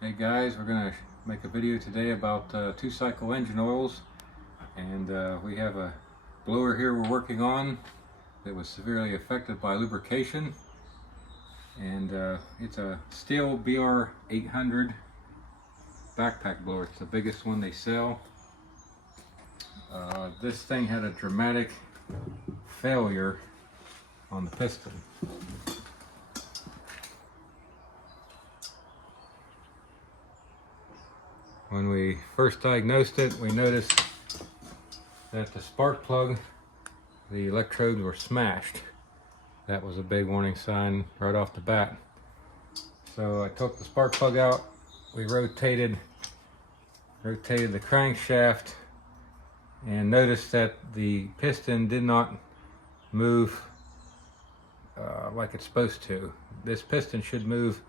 Hey guys, we're going to make a video today about two-cycle engine oils, and we have a blower here we're working on that was severely affected by lubrication, and it's a STIHL BR800 backpack blower. It's the biggest one they sell. This thing had a dramatic failure on the piston. When we first diagnosed it, we noticed that the spark plug, the electrodes were smashed. That was a big warning sign right off the bat. So I took the spark plug out, we rotated the crankshaft, and noticed that the piston did not move like it's supposed to. This piston should move,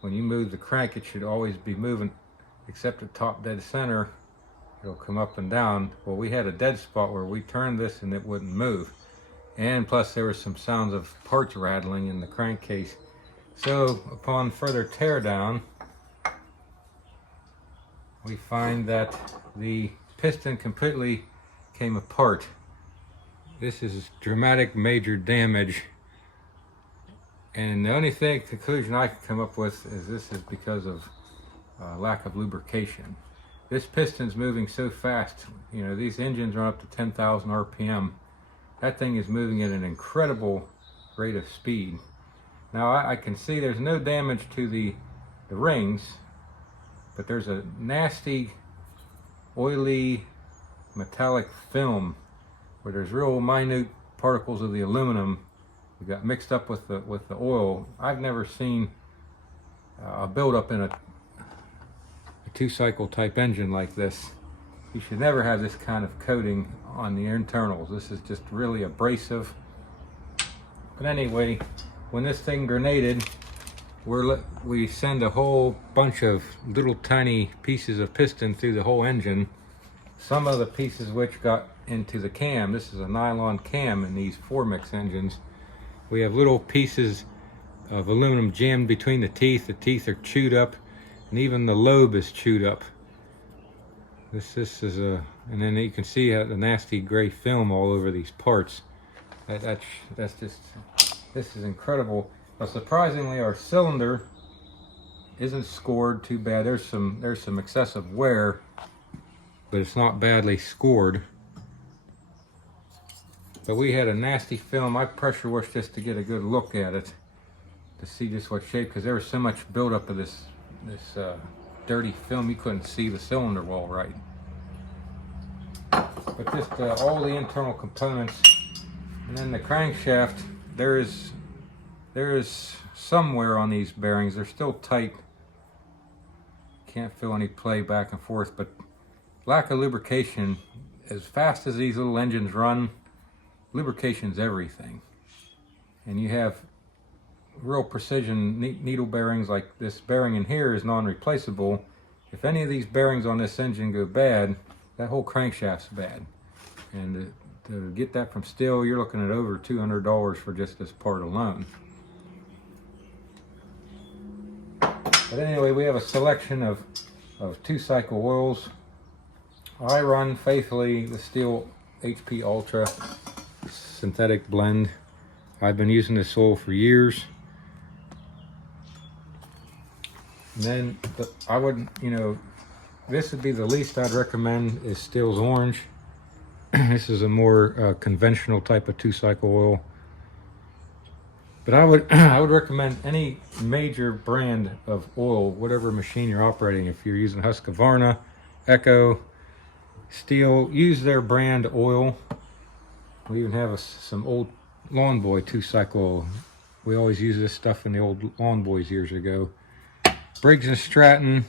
when you move the crank, it should always be moving, except at top dead center, it'll come up and down. Well, we had a dead spot where we turned this and it wouldn't move. And plus there was some sounds of parts rattling in the crankcase. So upon further tear down, we find that the piston completely came apart. This is dramatic major damage. And the only conclusion I can come up with is this is because of lack of lubrication. This piston's moving so fast. You know, these engines run up to 10,000 RPM. That thing is moving at an incredible rate of speed. Now I can see there's no damage to the rings, but there's a nasty, oily, metallic film where there's real minute particles of the aluminum that got mixed up with the oil. I've never seen a buildup in a two-cycle type engine like this. You should never have this kind of coating on the internals. This is just really abrasive. But anyway, when this thing grenaded, we send a whole bunch of little tiny pieces of piston through the whole engine. Some of the pieces which got into the cam. This is a nylon cam in these 4-mix engines. We have little pieces of aluminum jammed between the teeth. The teeth are chewed up, and even the lobe is chewed up. This is a, and then you can see the nasty gray film all over these parts. That's just, this is incredible. But surprisingly, our cylinder isn't scored too bad. There's some excessive wear, but it's not badly scored. But we had a nasty film. I pressure washed just to get a good look at it, to see just what shape, because there was so much buildup of this dirty film, you couldn't see the cylinder wall right. But just all the internal components, and then the crankshaft, there is somewhere on these bearings, they're still tight. Can't feel any play back and forth, but lack of lubrication. As fast as these little engines run, lubrication's everything. And you have real precision needle bearings like this bearing in here is non-replaceable. If any of these bearings on this engine go bad, that whole crankshaft's bad. And to get that from STIHL, you're looking at over $200 for just this part alone. But anyway, we have a selection of two-cycle oils. I run faithfully the STIHL HP Ultra synthetic blend. I've been using this oil for years. And then I would, this would be the least I'd recommend is STIHL's Orange. This is a more conventional type of two-cycle oil. But I would recommend any major brand of oil, whatever machine you're operating. If you're using Husqvarna, Echo, STIHL, use their brand oil. We even have some old Lawn Boy two-cycle oil. We always used this stuff in the old Lawn Boys years ago. Briggs & Stratton,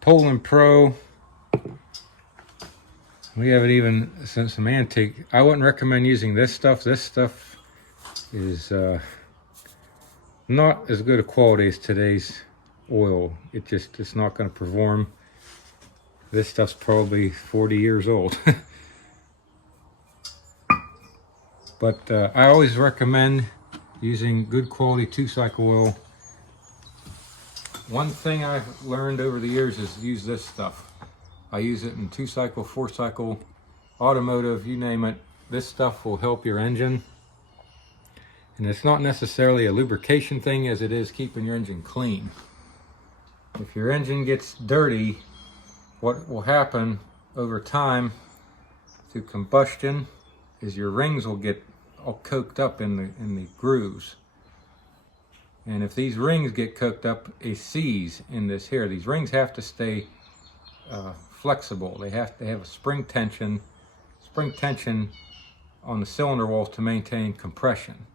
Poland Pro. We have it even some antique. I wouldn't recommend using this stuff. This stuff is not as good a quality as today's oil. It's not going to perform. This stuff's probably 40 years old. But I always recommend using good quality two-cycle oil. One thing I've learned over the years is use this stuff. I use it in 2-cycle, 4-cycle, automotive, you name it. This stuff will help your engine. And it's not necessarily a lubrication thing as it is keeping your engine clean. If your engine gets dirty, what will happen over time through combustion is your rings will get all coked up in the grooves. And if these rings get coked up, it sees in this here. These rings have to stay flexible. They have to have a spring tension on the cylinder walls to maintain compression.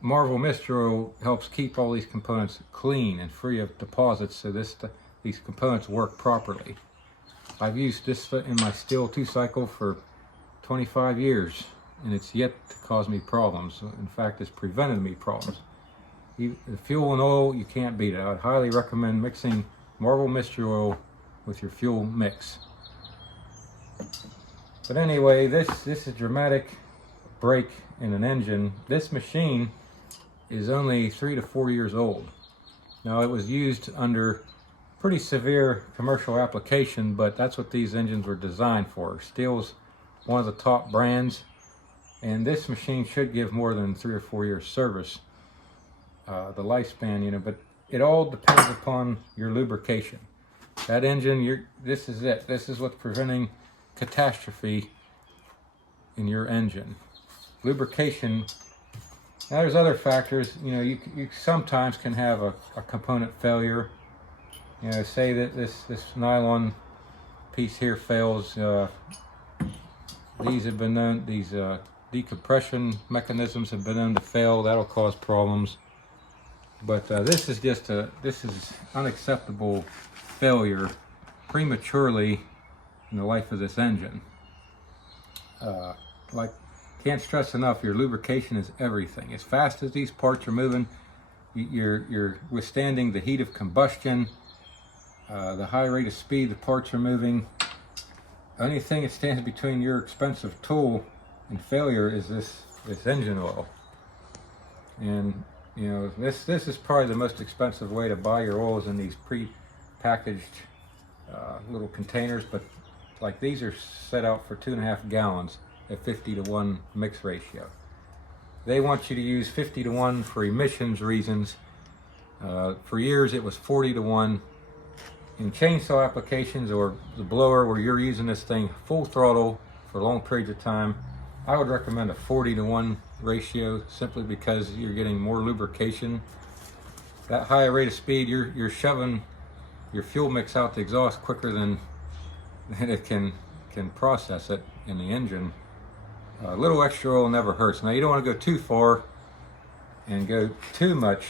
Marvel Mystery Oil helps keep all these components clean and free of deposits, so these components work properly. I've used this in my STIHL 2-cycle for 25 years, and it's yet to cause me problems. In fact, it's prevented me problems. The fuel and oil, you can't beat it. I'd highly recommend mixing Marvel Mystery Oil with your fuel mix. But anyway, this is a dramatic break in an engine. This machine is only 3 to 4 years old. Now, it was used under pretty severe commercial application, but that's what these engines were designed for. STIHL's one of the top brands, and this machine should give more than 3 or 4 years service, the lifespan, you know, but it all depends upon your lubrication. That engine, this is it. This is what's preventing catastrophe in your engine. Lubrication. Now there's other factors. You know, you sometimes can have a component failure. You know, say that this nylon piece here fails. These have been known. These decompression mechanisms have been known to fail. That'll cause problems. But this is unacceptable failure prematurely in the life of this engine. Can't stress enough, your lubrication is everything. As fast as these parts are moving, you're withstanding the heat of combustion, the high rate of speed the parts are moving. The only thing that stands between your expensive tool and failure is this engine oil. And you know, this is probably the most expensive way to buy your oils, in these pre-packaged little containers, but like these are set out for 2.5 gallons at 50-to-1 mix ratio. They want you to use 50-to-1 for emissions reasons. For years it was 40-to-1. In chainsaw applications or the blower where you're using this thing full throttle for long periods of time, I would recommend a 40-to-1 ratio, simply because you're getting more lubrication. That higher rate of speed, you're shoving your fuel mix out the exhaust quicker than it can process it in the engine. A little extra oil never hurts. Now, you don't want to go too far and go too much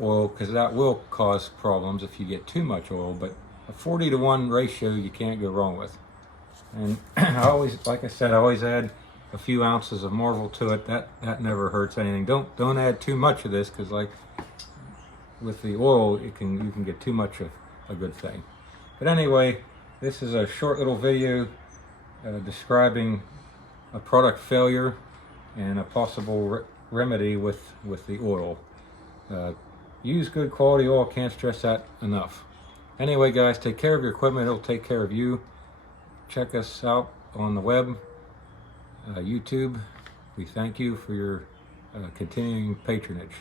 oil, because that will cause problems if you get too much oil, but a 40-to-1 ratio you can't go wrong with. And I always, like I said, I always add a few ounces of Marvel to it. That never hurts anything. Don't add too much of this, because like with the oil, you can get too much of a good thing. But anyway, this is a short little video describing a product failure and a possible remedy with the oil. Use good quality oil. Can't stress that enough. Anyway, guys, take care of your equipment. It'll take care of you. Check us out on the web, YouTube. We thank you for your continuing patronage.